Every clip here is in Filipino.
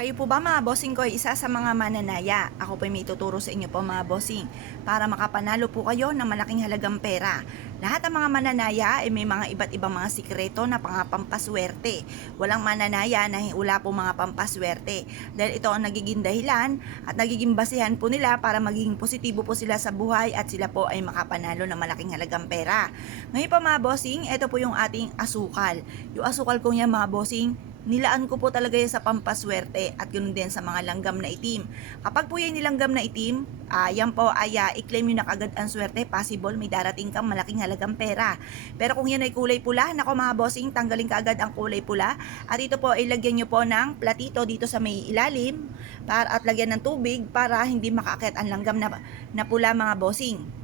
Kayo po ba mga bossing ko ay isa sa mga mananaya? Ako po may tuturo sa inyo po mga bossing para makapanalo po kayo ng malaking halagang pera. Lahat ng mga mananaya ay may mga iba't ibang mga sikreto na pampaswerte. Walang mananaya na wala po mga pampaswerte dahil ito ang nagiging dahilan at nagiging basihan po nila para maging positibo po sila sa buhay at sila po ay makapanalo ng malaking halagang pera. Ngayon po mga bossing, ito po yung ating asukal. Yung asukal ko niya mga bossing, nilaan ko po talaga yan sa pampaswerte at ganoon din sa mga langgam na itim. Kapag po yan nilanggam na itim, yan po ay i-claim nyo na kagad ang swerte, possible may darating kang malaking halagang pera. Pero kung yan ay kulay pula, nako mga bossing, tanggalin kaagad ang kulay pula at ito po ay lagyan nyo po ng platito dito sa may ilalim at lagyan ng tubig para hindi makaakyat ang langgam na pula mga bossing.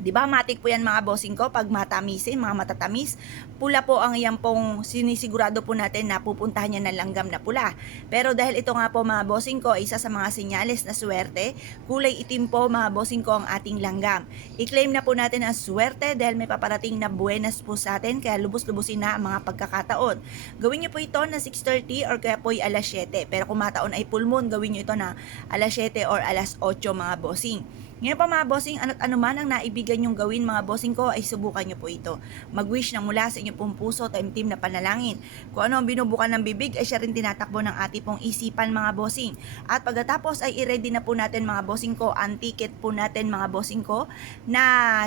Di ba matik po yan mga bossing ko pag matamisin, mga matatamis, pula po ang yan pong sinisigurado po natin na pupuntahan niya ng langgam na pula. Pero dahil ito nga po mga bossing ko, isa sa mga senyales na swerte, kulay itim po mga bossing ko ang ating langgam. I-claim na po natin ang swerte dahil may paparating na buenas po sa atin, kaya lubos-lubusin na ang mga pagkakataon. Gawin niyo po ito na 6:30 or kaya po ay alas 7. Pero kung mataon ay full moon, gawin niyo ito na alas 7 or alas 8 mga bossing. Ngayon pa mga bossing, ano't ano man ang naibigan nyong gawin mga bossing ko ay subukan nyo po ito. Mag-wish na mula sa inyong pong puso, taimtim na panalangin. Kung ano ang binubukan ng bibig ay siya rin tinatakbo ng ating pong isipan mga bossing. At pagkatapos ay i-ready na po natin mga bossing ko ang ticket po natin mga bossing ko na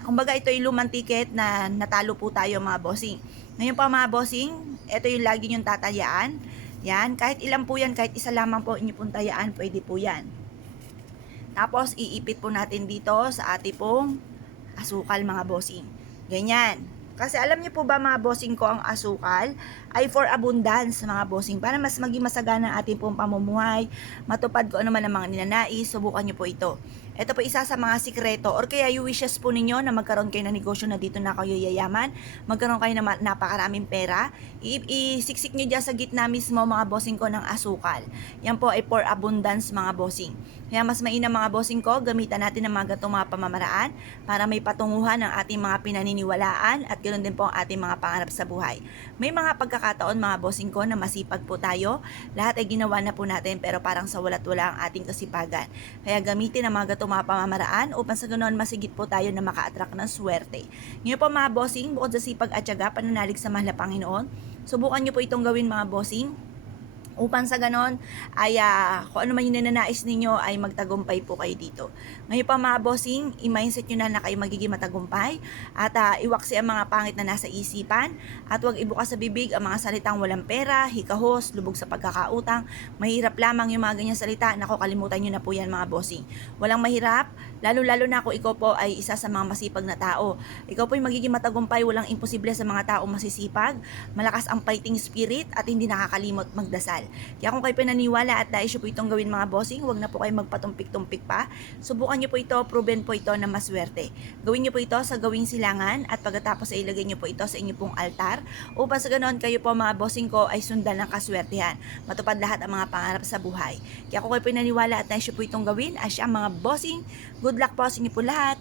kumbaga ito yung lumang ticket na natalo po tayo mga bossing. Ngayon pa mga bossing, ito yung lagi nyong tatayaan. Yan, kahit ilan po yan, kahit isa lamang po inyo pong tayaan, pwede po yan. Tapos, iipit po natin dito sa ating pong asukal mga bossing. Ganyan. Kasi alam niyo po ba mga bossing ko, ang asukal ay for abundance mga bossing. Para mas maging masagana ang ating pong pamumuhay, matupad ko ano man ang mga ninanais, subukan niyo po ito. Ito po isa sa mga sikreto or kaya yung wishes po ninyo na magkaroon kayo ng negosyo na dito na kayo yayaman, magkaroon kayo ng napakaraming pera, isiksik nyo dyan sa gitna mismo mga bossing ko ng asukal. Yan po ay for abundance mga bossing. Kaya mas mainam mga bossing ko, gamitan natin ng mga gatong mga pamamaraan para may patunguhan ng ating mga pinaniniwalaan at ganoon din po ang ating mga pangarap sa buhay. May mga pagkakataon mga bossing ko na masipag po tayo, lahat ay ginawa na po natin pero parang sa wala't wala ang ating kasipagan. Kaya gamitin ang mga gatong mga pamamaraan upang sa ganoon masigit po tayo na maka-attract ng swerte. Ngayon po mga bossing, bukod sa sipag at tiyaga, pananalig sa mahal na Panginoon, subukan nyo po itong gawin mga bossing upang sa ganon ay kung ano man yung ninanais ninyo ay magtagumpay po kayo dito. Ngayon pa mga bossing, i-mindset nyo na kayo magiging matagumpay at iwaksi ang mga pangit na nasa isipan at huwag ibukas sa bibig ang mga salitang walang pera, hikahos, lubog sa pagkakautang. Mahirap lamang yung mga ganyang salita. Naku, kalimutan nyo na po yan mga bossing. Walang mahirap, lalo-lalo na kung ikaw po ay isa sa mga masipag na tao. Ikaw po ay magiging matagumpay, walang imposible sa mga tao masisipag, malakas ang fighting spirit at hindi nakakalimot magdasal. Kaya kung kayo pinaniwala at dahil po itong gawin mga bossing, huwag na po kayo magpatumpik-tumpik pa. Subukan nyo po ito, proven po ito na maswerte. Gawin nyo po ito sa gawing silangan at pagkatapos ay ilagay nyo po ito sa inyo pong altar upang sa ganoon kayo po mga bossing ko ay sundan ng kaswertehan. Matupad lahat ang mga pangarap sa buhay. Kaya kung kayo pinaniwala at dahil po itong gawin, asya mga bossing, good luck po sa inyo po lahat.